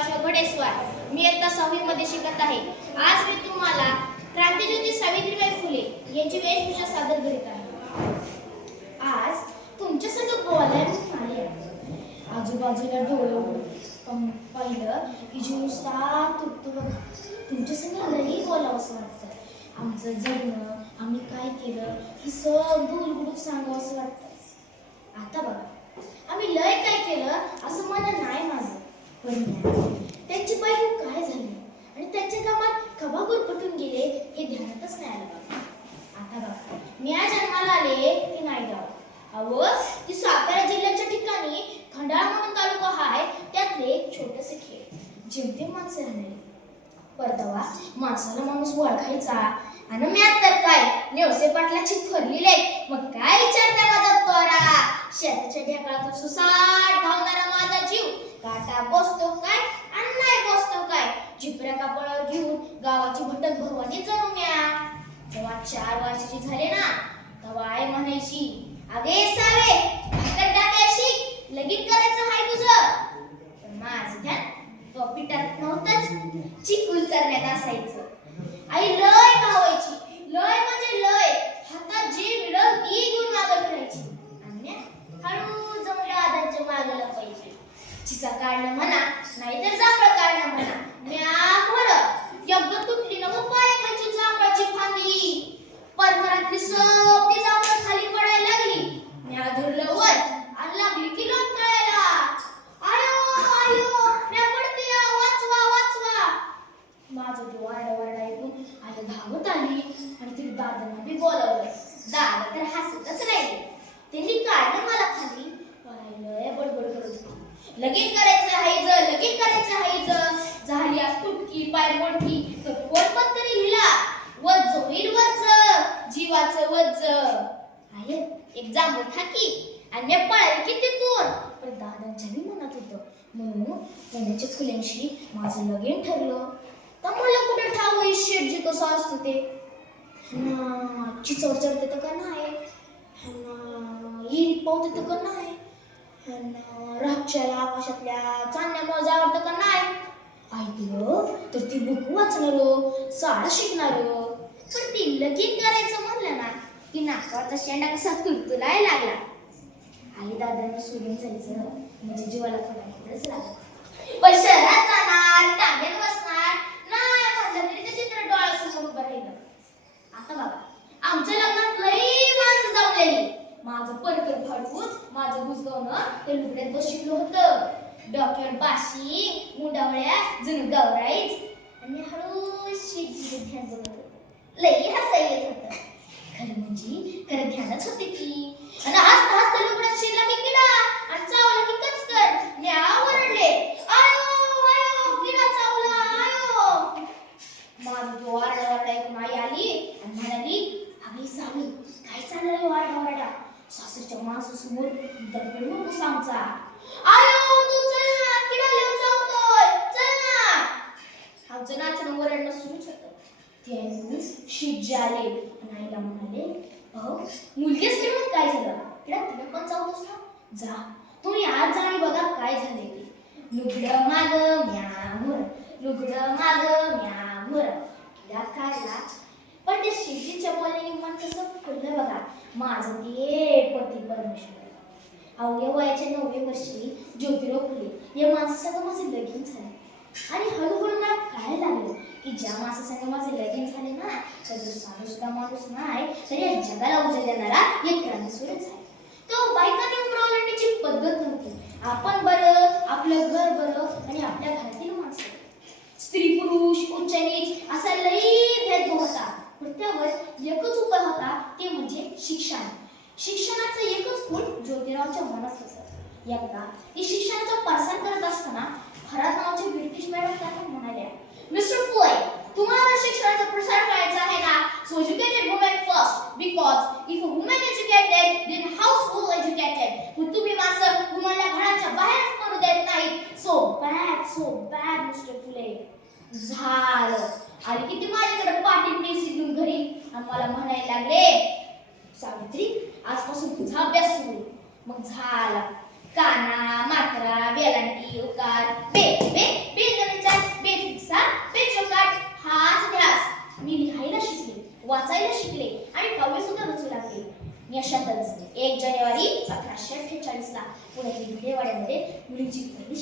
घोडेस्वार. मी इयत्ता 6वी मध्ये शिकत आहे. आज मी तुम्हाला क्रांतिज्योती सावित्रीबाई फुले यांची वेशभूषा सादर करीत आहे. आज तुमच्या संग बोलायला आले आहे. आजूबाजूला डोळं पाहिलं की जीव नुसता तुटतो बघा. तुमच्या संग लई बोलावं असं वाटतं. आमचं जगणं, आम्ही काय केलं ही सगळं उलगडून सांगावं असं वाटतं. आता बघा, आम्ही लय काय केलं असं म्हणणं नाही माझं, पण त्यांची बायको काय झाली आणि त्यांच्या कामात कवा गुरफटून गेले हे ध्यानातच नाही आलं बघा. आता बघा, मी आज जन्माला आले ती नायगाव. अहो, ती सातारा जिल्ह्याच्या ठिकाणी खंडाळा म्हणून तालुका आहे, त्यातले एक छोटंसं खेळ. जेमतेम माणसं राहणारी. परतवा माणसाला माणूस ओळखायचा आणि म्यात तर काय नेवसे पाटलाची थरलेले. मग काय विचारता माझा तोरा, शेताच्या ढेकळातून सुसाट धावणारा माझा जीव. काटा बसतो काय आणि नाही बसतो काय, झिपऱ्या कापडावर घेऊन गावाची भटक भवानी जणू म्या. जेव्हा 4 वर्षाची झाले ना, तेव्हा आई म्हणायची, अगे सावे भाकर टाकायची, लगीन करायचं आहे तुझं. पण माझं ध्यान तो पिठात नव्हतंच, चिकूल करण्यात असायचं. आई लय गावायची, लय म्हणजे लय. हातात जी मिळल ती घेऊन मागं फिरायची आणि हळू जाऊन दादांच्या मागं लपायची. चिचा काढणं म्हणा नाहीतर जांभळं काढणं म्हणा, म्या बरं एकदा तुटली ना मग पायाखालची जांभळाची फांदी. परभरातली सगळी जांभळं खाली पडायला लागली. म्या धरलं वर आणि लागली की लोंबकळायला. आयो आयो म्या पडते, वाचवा वाचवा. माझं तो आरडाओरडा ऐकून आई धावत आली आणि तिने दादांना बी बोलावलं. दादा तर हसतच राहिले. त्यांनी काढलं मला खाली. लय बडबड करत होती, लगीन करायचं हायचं, लगीन करायचं हायचं. झाली आज तुटकी पाय मोडकी तर कोण पण तरी लिहिला वज्ज होईल वज्ज, जीवाचं वज्ज. आहे एक जांभूळ ठाकी आणि पळाली की तिथून. पण दादांच्या बी मनात होतं, म्हणून पुण्याच्या फुल्यांशी माझं लगीन ठरलं. तर मला कुठे ठाव शेटजी कसं असतं ते, चिचवर चढते तर का नाही, हिरीत पावते तर का नाही, रातच्याला आकाशातल्या चांदण्या मोजावर तर का नाही. ऐकलं तर ती बुक वाचणार, शाळा शिकणार. पण ती लगीन करायचं म्हणलं ना की नाकावरचा शेंडा कसा तुडतुलाय लागला. आई दादांना सोडून जायचं म्हणजे जीवाला थोडा लागला. पण शहरात जाणार, टांग्यात बसणार नाही म्हणलं तरी ते चित्र डोळ्यासमोर उभं राहिलं. आता बघा, आमच्या लग्नात लई माणसं जमलेली. माझं परकर फाडून माझं गुजगावणं ते लुगड्यात बसलेलं होतं. डोक्यावर बाशी, मुंडावळ्या जणू गवराईच. आणि हळूशी ध्यान बघत होतं. लई हसायला येत होतं. खरं म्हणजे खरं ध्यानच होते की. आणि हसता हसता लुगड्यात शिरला की किडा आणि चावला की कचकन. म्या ओरडले, आयो आयो किडा चावला आयो. माझं तो आरडाओरडा ऐकून आई आली आणि म्हणाली, अगं सावी काय चाललंय आरडाओरडा. सासरच्या माणसासमोर दगड नको सांगचा. आयो तू चल ना, किडा लय चावतोय, चल ना. आमचं नाचणं ओरडणं सुरूच होतं. ते ऐकून शिज्जे आले आणि आईला म्हणाले, अहो मुलगीच म्हणून काय झालं, किडा तिला पण चावतोस ना. जा तुम्ही आज जा आणि बघा काय झालंय ते. लुगडं माग म्या मुर, लुगडं माग म्या मुर. किडा काढला. पण ते शिजीच्या बोलण्याने मन कसं फुललं बघा. माझं ते पती परमेश्वर. अवघ्या वयाच्या 9व्या वर्षी ज्योतिराव फुले या माणसासंग माझे लगीन झाले. आणि हळूहळू मला कळायला लागलं की ज्या माणसासंग माझे लगीन झाले ना, तर जो साधूसुद्धा माणूस नाही तर या जगाला उजेड देणारा एक क्रांतिसूरच आहे. तो बायकांनी उमरावण्याची पद्धत नव्हती. आपण बरं, आपलं घर बरं आणि आपल्या घरातील माणसं. स्त्री पुरुष उच्च नीच असा लई भेदभाव होता. पण त्यावर एकच उपाय होता, ते म्हणजे शिक्षण. शिक्षणाचं एकच फूल ज्योतिरावच्या मनात होतं. एकदा ती शिक्षणाचा प्रसार करत असताना खरात नावाच्या ब्रिटिश मॅडम त्यांना म्हणाल्या, मिस्टर फुले तुम्हाला शिक्षणाचा प्रसार करायचा आहे ना, so educated women first, because if a woman educated then house full educated. पण तुम्ही माणसं वुमनला घराच्या बाहेर पडू देत नाहीत. So bad mister Phule. झालं आली की ती माझ्याकडे पाटी पेन्सिल घेऊन घरी आणि मला म्हणायला लागले, सावित्री आजपासून तुझा अभ्यास सुरू. मग झाला. काना, मात्रा, वेलांटी, उकार, बे बे बे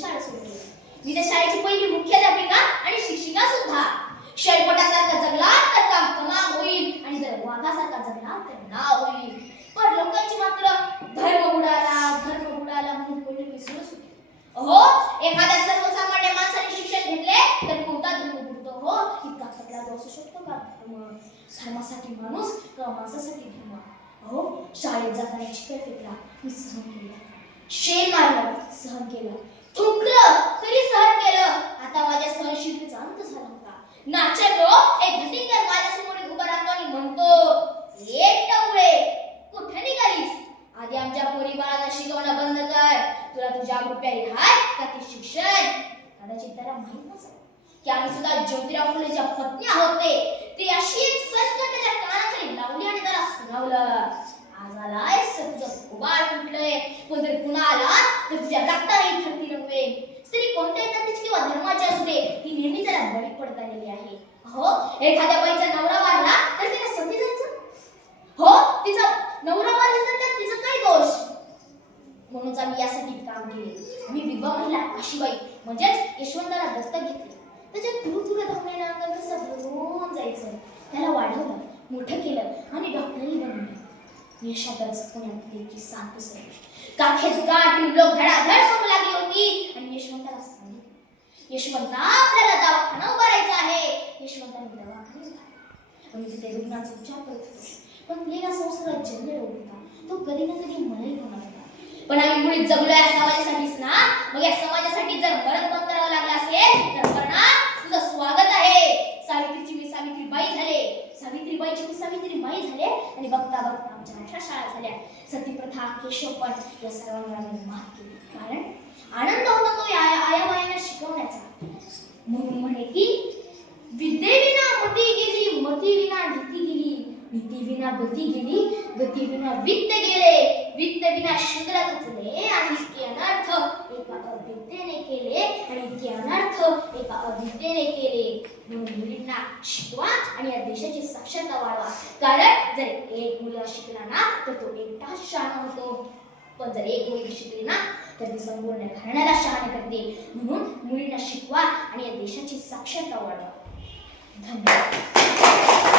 शाळा सुरू केली. मी त्या शाळेची पहिली मुख्याध्यापिका आणि शिक्षिका सुद्धा. शेळपटासारखा जगला तर काम तमाम होईल आणि जर वाघासारखा जगला तर नाव होईल. पण लोकांची मात्र धर्म बुडाला म्हणून बोलणे विसरूच होते. अहो, एखाद्या सर्वसामान्य माणसाने शिक्षण घेतले तर कोणता धर्म बुडतो हो? इतका खतरा असू शकतो का धर्म? धर्मासाठी माणूस किंवा माणसासाठी धर्म? अहो, शाळेत जाताना चिखल फेकला मी सहन केलं, शेण मारलं सहन केलं, थुंकलं तरी सहन केलं. आता माझ्या सहनशीलतेचा अंत झाला होता. नाचतो एक धटिंगर माझ्यासमोर उभा राहतो आणि म्हणतो, ए टवळे, कुठे निघालीस? आधी आमच्या पोरी बाळांना शिकवणं बंद कर. तुला तुझ्या रुपयाही हाय का ते शिक्षण? कदाचित त्याला माहित नसेल की आम्ही सुद्धा ज्योतिराव फुलेच्या पत्नी आहोत. ते अशी एक संकट त्याच्या कानाखाली लावली आणि त्याला सुनावलं. आज आलाय तुझं उबाळ फुटलंय, पण जर पुन्हा आला तर तुझ्या रक्ताने धरती रंगवेल. स्त्री कोणत्याही जातीची किंवा धर्माची असू दे, ती नेहमी त्याला बळी पडत आलेली आहे. हो, एखाद्या बाईचा नवरा वारला तर तिला सती जायचं? हो, तिचा नवरा वारला तर तिचं काय दोष? म्हणूनच आम्ही यासाठी काम केले. आम्ही विधवा महिला काशीबाई म्हणजेच यशवंताला दत्तक घेतले. त्याच्या दूर धावण्याला अंगात कसं भरून जायचं. त्याला वाढवलं, मोठं केलं आणि डॉक्टरही बनवलं. यशातच पुण्यातली की साथ पसरली. काखेत गाठ लोक धडाधड करू लागली होती आणि यशवंताला सांगितलं, यशवंता, आपल्याला दवाखाना उभारायचा आहे. यशवंताने दवाखाना उभारला. आम्ही तिथे रुग्णाचा उपचार करत होतो. पण प्लेग हा संसर्गात जन्म रोग होता. तो कधी ना कधी मलाही होणार होता. पण आम्ही मुळीच जगलो या समाजासाठीच ना. मग या समाजासाठी जर मरण पत्करावं लागलं असेल तर करणा, तुझं स्वागत आहे. सावित्रीची मी सावित्रीबाई झाले, सावित्रीबाईची मी सावित्रीबाई झाले आणि बघता बघता आमच्या 18 शाळा झाल्या. सतीप्रथा, केशवपण या सर्वांवर आम्ही मात केली. कारण आनंद होता तो आयाबायांना शिकवण्याचा. म्हणून म्हणे की विद्येविना मती गेली, मतीविना नीती गेली, नीतीविना गती गेली, गतीविना वित्त गेले, वित्तविना शूद्र खचले आणि इतके अनर्थ एका अविद्येने केले आणि इतके अनर्थ एका अविद्येने केले. म्हणून मुलींना शिकवा आणि या देशाची साक्षरता वाढवा. कारण जर एक मुलगा शिकला ना तर तो एकटाच शहाणा होतो, पण जर एक मुलगी शिकली ना तर ती संपूर्ण घराण्याला शहाणे करते. म्हणून मुलींना शिकवा आणि या देशाची साक्षरता वाढवा. धन्यवाद.